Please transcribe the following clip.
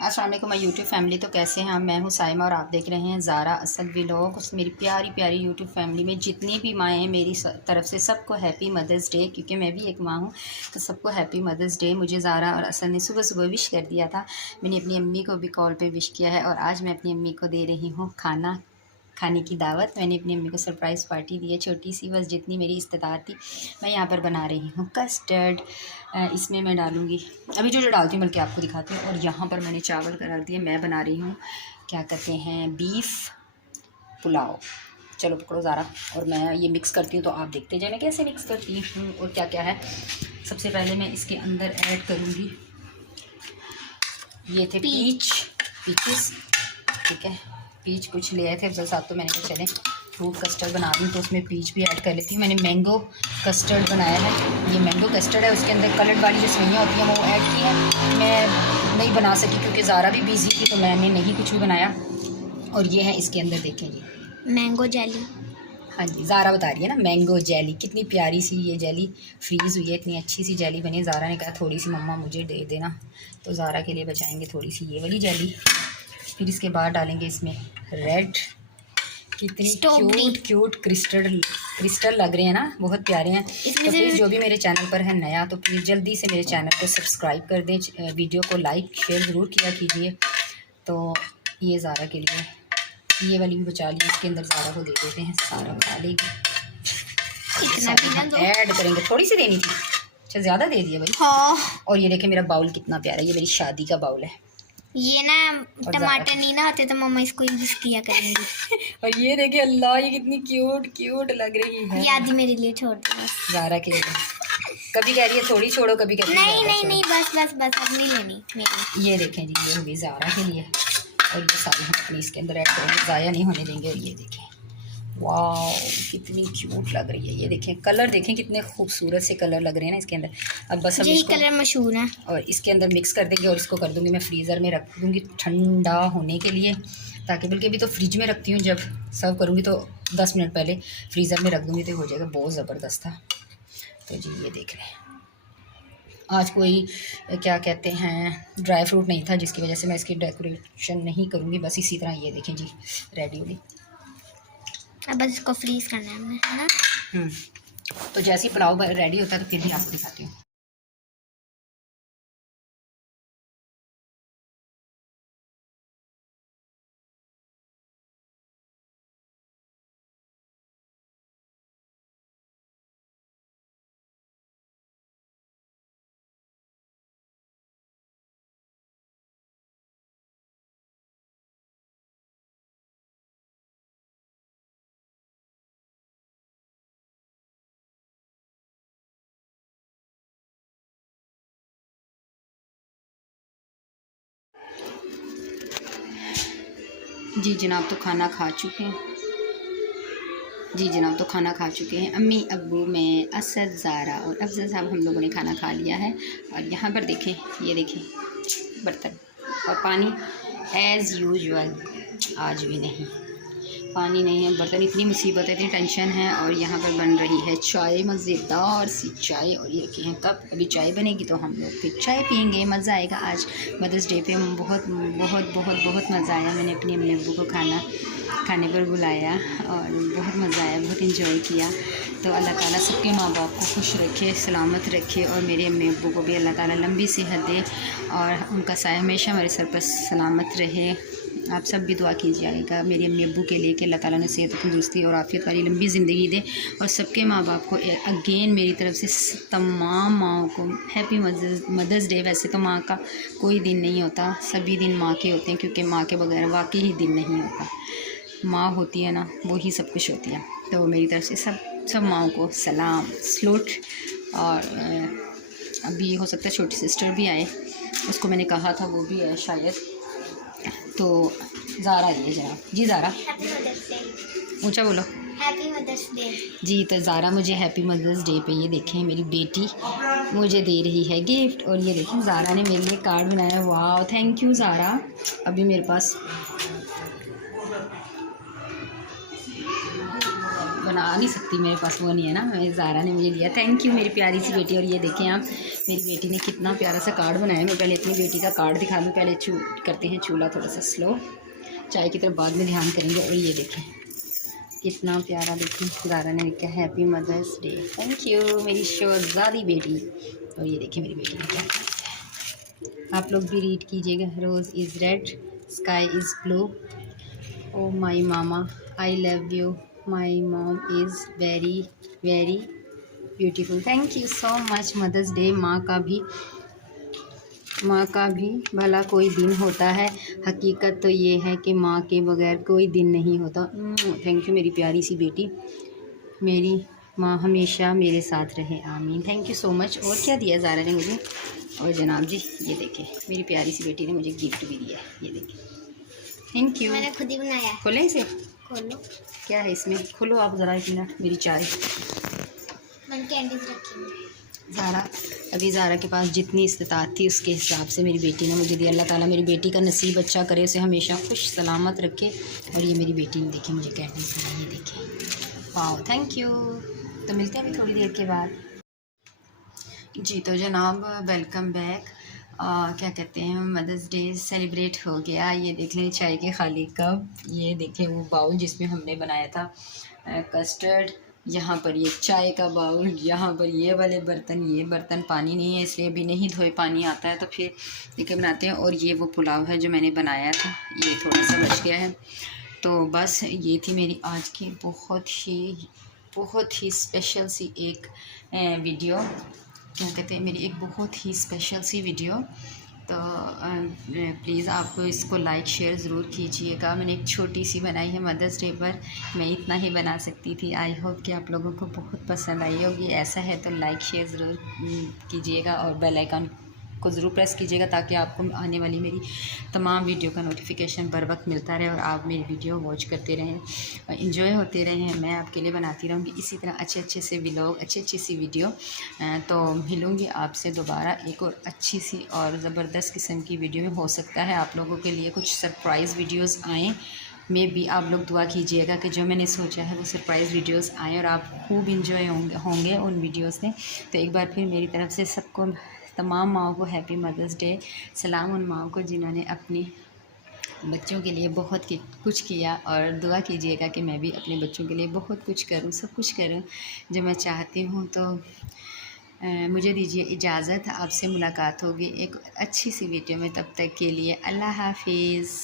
अस्सलाम वालेकुम my YouTube family. तो कैसे हैं आप? मैं हूं साइमा और आप देख रहे हैं ज़ारा असल व्लॉग। उस मेरी प्यारी प्यारी यूट्यूब फैमिली में जितनी भी माएँ हैं मेरी तरफ से सबको हैप्पी मदर्स डे, क्योंकि मैं भी एक माँ हूं तो सबको हैप्पी मदर्स डे। मुझे ज़ारा और असल ने सुबह सुबह विश कर दिया था। मैंने अपनी अम्मी को भी कॉल पे विश किया है और आज मैं अपनी अम्मी को दे रही हूँ खाने की दावत। मैंने अपनी अम्मी को सरप्राइज़ पार्टी दी है, छोटी सी, बस जितनी मेरी इस्तेदाद थी। मैं यहाँ पर बना रही हूँ कस्टर्ड। इसमें मैं डालूँगी अभी जो डालती हूँ, बल्कि आपको दिखाती हूँ। और यहाँ पर मैंने चावल रख दिए। मैं बना रही हूँ क्या कहते हैं, बीफ पुलाव। चलो पकड़ो ज़ारा, और मैं ये मिक्स करती हूँ तो आप देखते जाए मैं कैसे मिक्स करती हूँ और क्या क्या है। सबसे पहले मैं इसके अंदर ऐड करूँगी, ये थे पीचेस, ठीक है। पीच कुछ ले आए थे अफजल साहब, तो मैंने कहा चलें फ्रूट कस्टर्ड बना दूँ तो उसमें पीच भी ऐड कर लेती हूँ। मैंने मैंगो कस्टर्ड बनाया है, ये मैंगो कस्टर्ड है। उसके अंदर कलर्ड वाली जो सेवइयाँ होती हैं वो ऐड की हैं। मैं नहीं बना सकी क्योंकि ज़ारा भी बिज़ी थी, तो मैंने नहीं कुछ भी बनाया। और ये है इसके अंदर, देखें जी, मैंगो जेली। हाँ जी, ज़ारा बता रही है ना, मैंगो जेली। कितनी प्यारी सी ये जेली फ्रीज़ हुई है, इतनी अच्छी सी जेली बनी। ज़ारा ने कहा थोड़ी सी मम्मा मुझे दे देना, तो ज़ारा के लिए बचाएंगे थोड़ी सी ये वाली जेली। फिर इसके बाद डालेंगे इसमें रेड। कितनी क्यूट क्रिस्टल लग रहे हैं ना, बहुत प्यारे हैं। तो प्लीज़ जो भी मेरे चैनल पर है नया, तो प्लीज़ जल्दी से मेरे चैनल को सब्सक्राइब कर दें, वीडियो को लाइक शेयर ज़रूर किया कीजिए। तो ये ज़ारा के लिए, ये वाली भी बचा ली, इसके अंदर ज़ारा को दे देते हैं, सारा खा लेगी। ऐड करेंगे, थोड़ी सी देनी थी, अच्छा ज़्यादा दे दिया भाई। हाँ। और ये देखें मेरा बाउल कितना प्यारा, ये मेरी शादी का बाउल है। ये ना टमाटर नहीं ना होते तो मम्मा इसको यूज किया करेंगी। और ये देखिए, अल्लाह ये कितनी क्यूट लग रही है। ये आधी मेरे लिए छोड़ दो बस। ज़ारा के लिए कभी कह रही है थोड़ी छोड़ो, कभी कहती है नहीं बस अब नहीं लेनी मेरी। ये देखें जी, ये होगी ज़ारा के लिए। और ये सारी हम अपनी इसके अंदर ऐड करेंगे, ज़ाया नहीं होने देंगे। और ये देखें, वाह कितनी क्यूट लग रही है। ये देखें कलर, देखें कितने खूबसूरत से कलर लग रहे हैं ना इसके अंदर। अब बस यही कलर मशहूर है। और इसके अंदर मिक्स कर देंगे और इसको कर दूंगी मैं फ्रीज़र में रख दूंगी ठंडा होने के लिए, ताकि, बल्कि अभी तो फ्रिज में रखती हूँ, जब सर्व करूँगी तो 10 मिनट पहले फ्रीज़र में रख दूँगी तो हो जाएगा। बहुत ज़बरदस्त था। तो जी ये देख रहे हैं, आज कोई क्या कहते हैं ड्राई फ्रूट नहीं था, जिसकी वजह से मैं इसकी डेकोरेशन नहीं करूँगी। बस इसी तरह ये देखें जी, रेडी होगी। अब बस इसको फ्रीज करना है हमने, है ना। तो जैसे ही पुलाव रेडी होता है तो फिर भी आपको दिखाती हूँ। जी जनाब, तो खाना खा चुके हैं। जी जनाब, तो खाना खा चुके हैं अम्मी, अब्बू, मैं, असद, ज़ारा और अफजल साहब, हम लोगों ने खाना खा लिया है। और यहाँ पर देखें, ये देखें बर्तन और पानी एज़ यूजुअल, आज भी नहीं पानी नहीं है, बर्तन। इतनी मुसीबत है, इतनी टेंशन है। और यहाँ पर बन रही है चाय, मज़ेदार सी चाय। और ये रखी है कप, अभी चाय बनेगी तो हम लोग फिर चाय पियेंगे, मज़ा आएगा। आज मदर्स डे पे बहुत बहुत बहुत बहुत मज़ा आया। मैंने अपनी अम्मी अब्बू को खाने पर बुलाया और बहुत मज़ा आया, बहुत इंजॉय किया। तो अल्लाह ताला सबके माँ बाप को खुश रखे, सलामत रखे, और मेरे अम्मी अब्बू को भी अल्लाह ताला लंबी सेहत दे और उनका साया हमेशा हमारे सर पर सलामत रहे। आप सब भी दुआ कीजिएगा मेरी अम्मी अब्बू के लिए कि अल्लाह ताला ने सेहत, तंदुरुस्ती और आफियत वाली लंबी ज़िंदगी दे। और सबके माँ बाप को अगेन मेरी तरफ से तमाम माँओं को हैप्पी मदर्स डे। वैसे तो माँ का कोई दिन नहीं होता, सभी दिन माँ के होते हैं, क्योंकि माँ के बगैर वाकई ही दिन नहीं होता। माँ होती है ना, वो ही सब कुछ होती है। तो मेरी तरफ से सब माँओं को सलाम सलूट। और अभी हो सकता है छोटी सिस्टर भी आए, उसको मैंने कहा था वो भी आए शायद। तो ज़ारा ये जनाब, जी ज़ारा ऊँचा बोलो, हैप्पी मदर्स डे। जी तो ज़ारा मुझे हैप्पी मदर्स डे पे, ये देखें मेरी बेटी मुझे दे रही है गिफ्ट। और ये देखें ज़ारा ने मेरे लिए कार्ड बनाया। वाह थैंक यू ज़ारा। अभी मेरे पास बना नहीं सकती, मेरे पास वो नहीं है ना, मैं ज़ारा ने मुझे दिया। थैंक यू मेरी प्यारी सी बेटी। और ये देखें आप, मेरी बेटी ने कितना प्यारा सा कार्ड बनाया। मैं पहले अपनी बेटी का कार्ड दिखा दूँ। पहले करते हैं चूल्हा थोड़ा सा स्लो, चाय की तरफ बाद में ध्यान करेंगे। और ये देखें कितना प्यारा, देखें ज़ारा ने लिखा happy mother's day. Thank you मेरी शहज़ादी बेटी। और ये देखें मेरी बेटी ने क्या किया। आप लोग भी रीड कीजिएगा। Rose is red, sky is blue, oh my mama I love you, my mom is very very beautiful. Thank you so much. Mother's day माँ का भी भला कोई दिन होता है। हकीकत तो ये है कि माँ के बगैर कोई दिन नहीं होता। थैंक यू मेरी प्यारी सी बेटी। मेरी माँ हमेशा मेरे साथ रहे, आमीन। Thank you so much. और क्या दिया ज़ारा ने मुझे? और जनाब जी ये देखें, मेरी प्यारी सी बेटी ने मुझे गिफ्ट भी दिया है, ये देखें। Thank you. मैंने खुद ही बनाया। खोलें इसे? खोलो। क्या है इसमें? खोलो आप ज़रा एक मिनट। मेरी चाय, मैंने कैंडीज रखी हैं। ज़ारा के पास जितनी इस्तिताअत थी उसके हिसाब से मेरी बेटी ने मुझे दिया। अल्लाह ताला मेरी बेटी का नसीब अच्छा करे, उसे हमेशा खुश सलामत रखे। और ये मेरी बेटी ने देखी मुझे कैंडीज बनाई, ये देखें। Wow thank you. तो मिलते हैं अभी थोड़ी देर के बाद। जी तो जनाब वेलकम बैक। क्या कहते हैं, मदर्स डे सेलिब्रेट हो गया। ये देख लें चाय के खाली कप, ये देखें वो बाउल जिसमें हमने बनाया था कस्टर्ड, यहाँ पर ये चाय का बाउल, यहाँ पर ये वाले बर्तन। ये बर्तन पानी नहीं है इसलिए अभी नहीं धोए, पानी आता है तो फिर लेके बनाते हैं। और ये वो पुलाव है जो मैंने बनाया था, ये थोड़ा सा बच गया है। तो बस ये थी मेरी आज की बहुत ही स्पेशल सी एक वीडियो। क्या कहते हैं, मेरी एक बहुत ही स्पेशल सी वीडियो। तो प्लीज़ आप इसको लाइक शेयर ज़रूर कीजिएगा। मैंने एक छोटी सी बनाई है मदर्स डे पर, मैं इतना ही बना सकती थी। आई होप कि आप लोगों को बहुत पसंद आई होगी। ऐसा है तो लाइक शेयर ज़रूर कीजिएगा और बेल आइकन को ज़रूर प्रेस कीजिएगा ताकि आपको आने वाली मेरी तमाम वीडियो का नोटिफिकेशन बर वक्त मिलता रहे और आप मेरी वीडियो वॉच करते रहें और इन्जॉय होते रहें। मैं आपके लिए बनाती रहूँगी इसी तरह अच्छे से व्लॉग, अच्छी सी वीडियो। तो मिलूँगी आपसे दोबारा एक और अच्छी सी और ज़बरदस्त किस्म की वीडियो में। हो सकता है आप लोगों के लिए कुछ सरप्राइज़ वीडियोज़ आएँ, में भी आप लोग दुआ कीजिएगा कि जो मैंने सोचा है वो सरप्राइज़ वीडियोस आएँ और आप खूब इंजॉय होंगे उन वीडियोस में। तो एक बार फिर मेरी तरफ़ से सबको, तमाम माओं को हैप्पी मदर्स डे। सलाम उन माओं को जिन्होंने अपने बच्चों के लिए बहुत कुछ किया, और दुआ कीजिएगा कि मैं भी अपने बच्चों के लिए बहुत कुछ करूं, सब कुछ करूं जो मैं चाहती हूं। तो मुझे दीजिए इजाज़त, आपसे मुलाकात होगी एक अच्छी सी वीडियो में। तब तक के लिए अल्लाह हाफिज़।